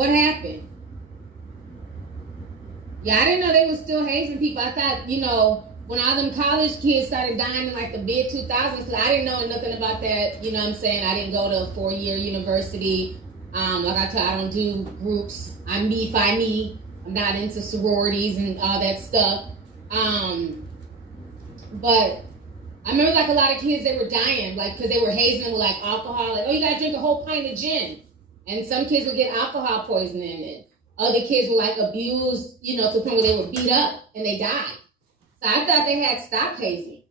What happened? Yeah, I didn't know they were still hazing people. I thought, when all them college kids started dying in like the mid 2000s, I didn't know nothing about that. You know what I'm saying? I didn't go to a 4-year university. Like I told, I don't do groups. I'm me, find me. I'm not into sororities and all that stuff. But I remember like a lot of kids, they were dying, like, because they were hazing them with like alcohol. Like, oh, you gotta drink a whole pint of gin. And some kids would get alcohol poisoning, and other kids were like abused, to the point where they were beat up and they died. So I thought they had stopped hazing.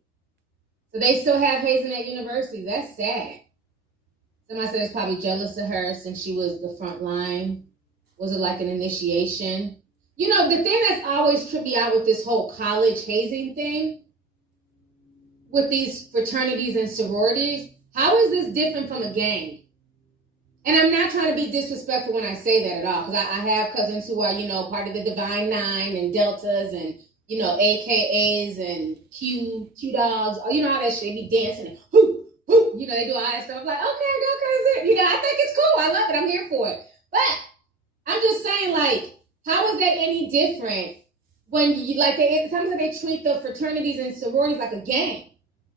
So they still have hazing at universities. That's sad. Somebody said it's probably jealous of her since she was the front line. Was it like an initiation? The thing that's always tripped me out with this whole college hazing thing, with these fraternities and sororities, how is this different from a gang? And I'm not trying to be disrespectful when I say that at all, because I have cousins who are, part of the Divine Nine and Deltas and, AKAs and Q dogs, how that shit, they be dancing and whoo, whoo, they do all that stuff. I'm like, okay, I think it's cool. I love it. I'm here for it. But I'm just saying, like, how is that any different when sometimes they treat the fraternities and sororities like a gang?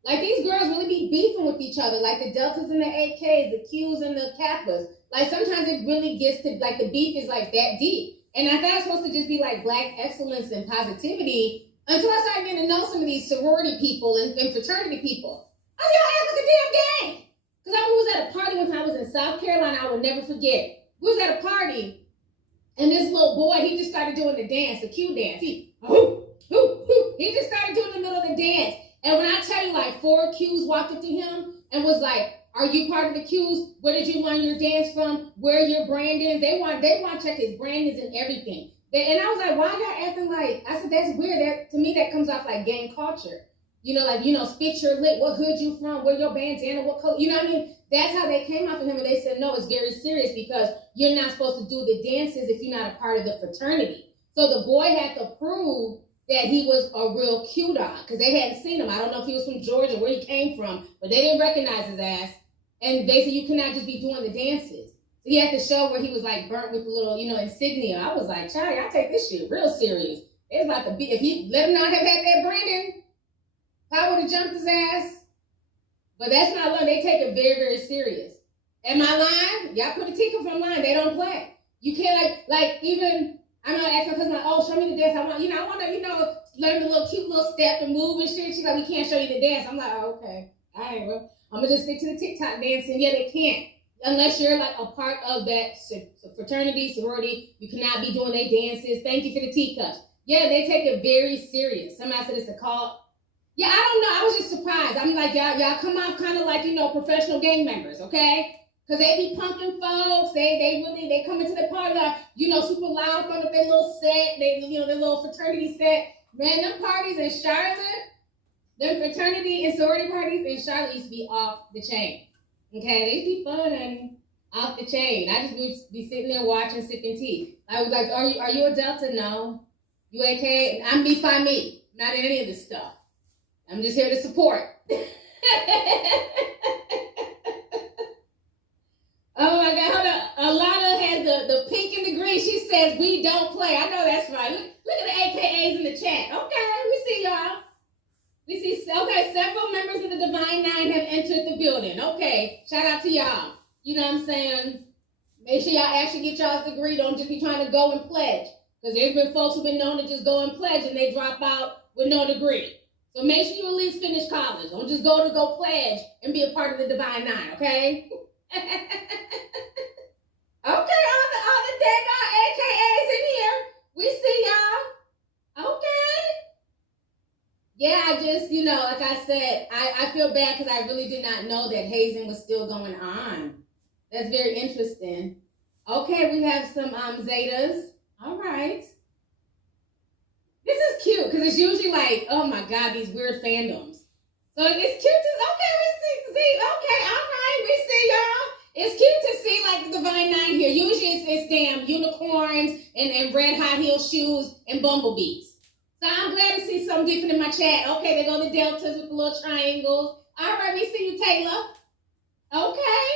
Like, these girls really be beefing with each other, like the Deltas and the AKs, the Qs and the Kappas. Like, sometimes it really gets to, like, the beef is, like, that deep. And I thought it was supposed to just be, like, Black excellence and positivity until I started getting to know some of these sorority people and fraternity people. I said, y'all act like a damn gang. Because I was at a party one time. I was in South Carolina. I will never forget. We was at a party, and this little boy, he just started doing the dance, the Q dance. He just started doing the middle of the dance. And when I tell you, like, 4 Qs walked up to him and was like, are you part of the Qs? Where did you learn your dance from? Where are your brandings? They want to check his brandings and everything. And I was like, why y'all acting like, I said, that's weird. That, to me, that comes off like gang culture. Spit your lip, what hood you from, where your bandana, what color, what I mean? That's how they came off of him, and they said, no, it's very serious because you're not supposed to do the dances if you're not a part of the fraternity. So the boy had to prove that he was a real Q dog because they hadn't seen him. I don't know if he was from Georgia, where he came from, but they didn't recognize his ass. And they said, you cannot just be doing the dances. So he had to show where he was like burnt with the little, insignia. I was like, child, y'all take this shit real serious. It's about to be, if he let him not have had that Brandon, I would have jumped his ass. But that's what I learned. They take it very, very serious. Am I lying? Y'all put a ticket from line. They don't play. You can't even, I'm not asking my cousin, like, oh, show me the dance. I want to, learn the little cute little step and move and shit. She's like, we can't show you the dance. I'm like, oh, okay. All right, well, I'm going to just stick to the TikTok dancing. Yeah, they can't. Unless you're like a part of that fraternity, sorority, you cannot be doing their dances. Thank you for the teacups. Yeah, they take it very serious. Somebody said it's a cult. Yeah, I don't know. I was just surprised. I'm like, y'all come off kind of like, professional gang members, okay? Because they be punking folks. They come into the party like, super loud, throwing up their little set, their little fraternity set. Man, them parties in Charlotte, them fraternity and sorority parties in Charlotte used to be off the chain. Okay, they be fun and off the chain. I just would be sitting there watching, sipping tea. I was like, are you a Delta? No. You AK? I'm me, find me. Not in any of this stuff. I'm just here to support. Oh my God, hold on. Alana has the pink and the green. She says, we don't play. I know that's right. Look at the AKAs in the chat. Okay, we see y'all. We see, okay, several members of the Divine Nine have entered the building. Okay, shout out to y'all. You know what I'm saying? Make sure y'all actually get y'all's degree. Don't just be trying to go and pledge. Because there's been folks who've been known to just go and pledge and they drop out with no degree. So make sure you at least finish college. Don't just go pledge and be a part of the Divine Nine, okay? Okay, all the daggone AKAs in here. We see y'all. Okay. Yeah, I just, like I said, I feel bad because I really did not know that hazing was still going on. That's very interesting. Okay, we have some Zetas. All right. This is cute because it's usually like, oh my God, these weird fandoms. So it's cute to, okay, we see, okay, all right, we see y'all. It's cute to see like the Divine Nine here. Usually it's damn unicorns and red high heel shoes and bumblebees. So I'm glad to see something different in my chat. Okay, they go the deltas with the little triangles. All right, we see you, Taylor. Okay.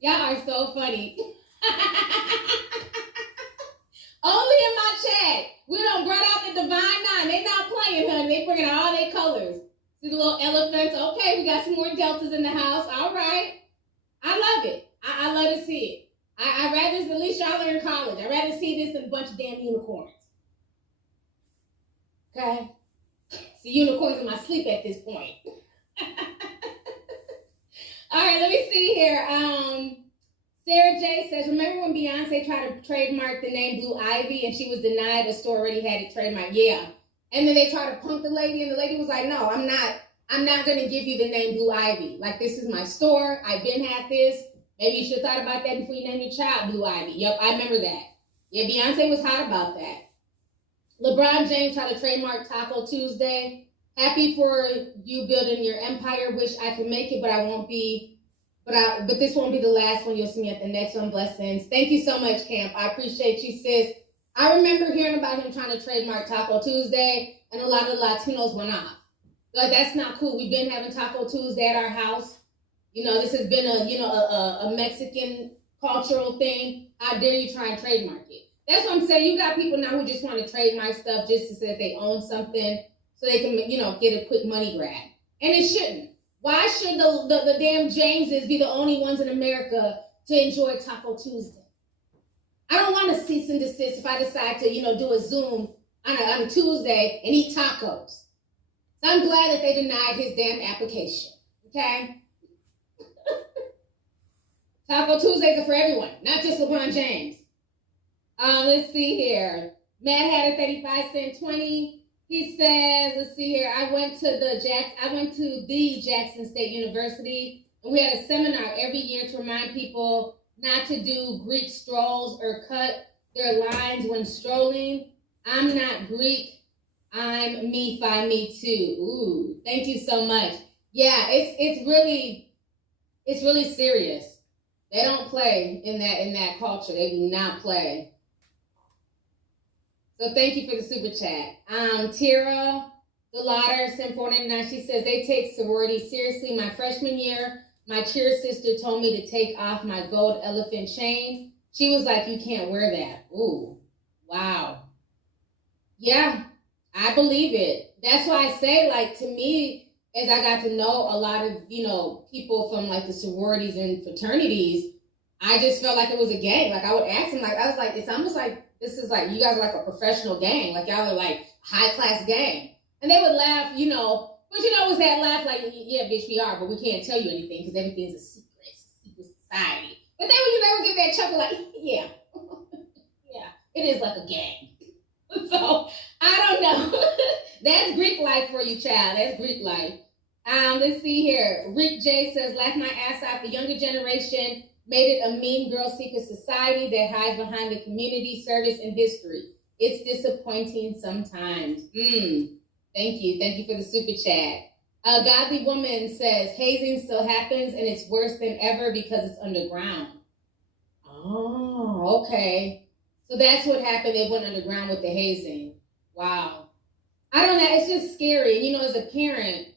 Y'all are so funny. Only in my chat. We don't brought out the Divine Nine. They not playing, honey. They bringing out all their colors. See the little elephants? Okay, we got some more deltas in the house. All right. I love it. I love to see it. I'd rather, at least y'all are in college. I'd rather see this than a bunch of damn unicorns. Okay? See unicorns in my sleep at this point. All right, let me see here. Sarah J says, remember when Beyonce tried to trademark the name Blue Ivy and she was denied? The store already had it trademarked. Yeah. And then they tried to punk the lady, and the lady was like, no, I'm not going to give you the name Blue Ivy. Like, this is my store. I've been had this. Maybe you should have thought about that before you named your child Blue Ivy. Yep, I remember that. Yeah, Beyonce was hot about that. LeBron James tried to trademark Taco Tuesday. Happy for you building your empire. Wish I could make it, but I won't be. But this won't be the last one. You'll see me at the next one. Blessings. Thank you so much, Camp. I appreciate you, sis. I remember hearing about him trying to trademark Taco Tuesday, and a lot of Latinos went off. Like, that's not cool. We've been having Taco Tuesday at our house. You know, this has been a Mexican cultural thing. How dare you try and trademark it? That's what I'm saying. You got people now who just want to trademark stuff just to say that they own something so they can, get a quick money grab. And it shouldn't. Why should the damn Jameses be the only ones in America to enjoy Taco Tuesday? I don't want to cease and desist if I decide to, do a Zoom on a Tuesday and eat tacos. So I'm glad that they denied his damn application. Okay? Taco Tuesdays are for everyone, not just LeBron James. Let's see here. Matt had a 35-cent 20. He says, let's see here. I went to the Jackson State University, and we had a seminar every year to remind people not to do Greek strolls or cut their lines when strolling. I'm not Greek. I'm me, fi me too. Ooh, thank you so much. Yeah, it's really serious. They don't play in that culture. They do not play. So thank you for the super chat. Tira Delauder, Sim 499, she says, they take sorority seriously. My freshman year, my cheer sister told me to take off my gold elephant chain. She was like, you can't wear that. Ooh, wow. Yeah, I believe it. That's why I say, like, to me, as I got to know a lot of, people from, like, the sororities and fraternities, I just felt like it was a gang. Like, I would ask them, I was like, it's almost like, this is like, you guys are like a professional gang. Like, y'all are like high-class gang. And they would laugh, but it was that laugh like, yeah, bitch, we are, but we can't tell you anything because everything's a secret society. But they would give that chuckle like, yeah, yeah, it is like a gang. So, I don't know. That's Greek life for you, child. That's Greek life. Let's see here. Rick J says, laugh my ass off. The younger generation made it a mean girl secret society that hides behind the community service and history. It's disappointing sometimes. Thank you. Thank you for the super chat. A godly woman says, hazing still happens and it's worse than ever because it's underground. Oh, okay. So that's what happened. They went underground with the hazing. Wow. I don't know. It's just scary. And, as a parent,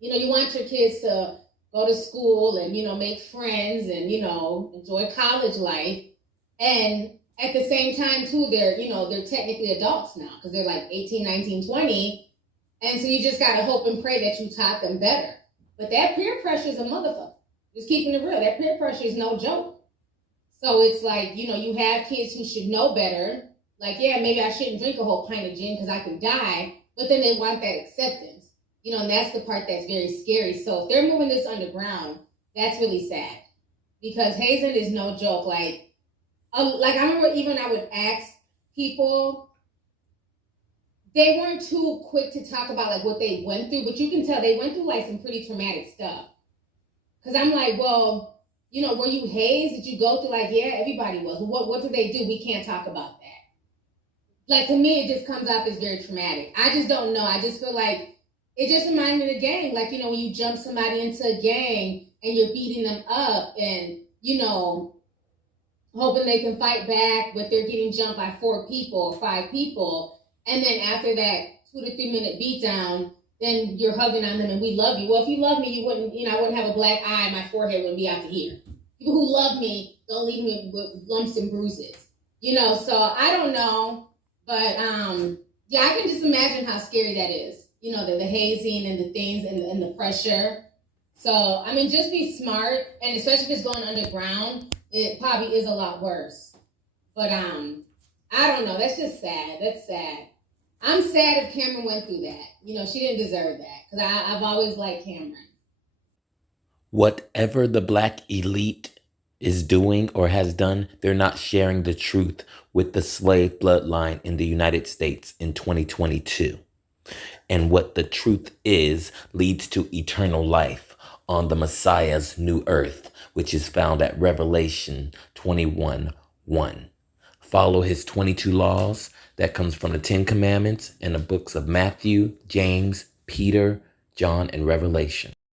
you want your kids to go to school and, make friends and, enjoy college life. And at the same time, too, they're technically adults now because they're like 18, 19, 20. And so you just got to hope and pray that you taught them better. But that peer pressure is a motherfucker. Just keeping it real. That peer pressure is no joke. So it's like, you have kids who should know better. Like, yeah, maybe I shouldn't drink a whole pint of gin because I could die. But then they want that acceptance. And that's the part that's very scary. So if they're moving this underground, that's really sad. Because hazing is no joke. Like I remember even I would ask people, they weren't too quick to talk about like what they went through, but you can tell they went through like some pretty traumatic stuff. Because I'm like, well, were you hazed? Did you go through like, yeah, everybody was. What did they do? We can't talk about that. Like to me, it just comes off as very traumatic. I just don't know. I just feel like it just reminds me of the gang. Like, when you jump somebody into a gang and you're beating them up and, hoping they can fight back, but they're getting jumped by 4 people or 5 people. And then after that 2 to 3 minute beatdown, then you're hugging on them and we love you. Well, if you love me, you wouldn't, I wouldn't have a black eye. My forehead wouldn't be out to here. People who love me don't leave me with lumps and bruises. So I don't know, but yeah, I can just imagine how scary that is. The hazing and the things and the pressure. So I mean, just be smart, and especially if it's going underground, it probably is a lot worse. But I don't know. That's just sad. That's sad. I'm sad if Cameron went through that. She didn't deserve that because I've always liked Cameron. Whatever the black elite is doing or has done, they're not sharing the truth with the slave bloodline in the United States in 2022. And what the truth is leads to eternal life on the Messiah's new earth, which is found at Revelation 21:1. Follow his 22 laws that comes from the 10 commandments and the books of Matthew, James, Peter, John, and Revelation.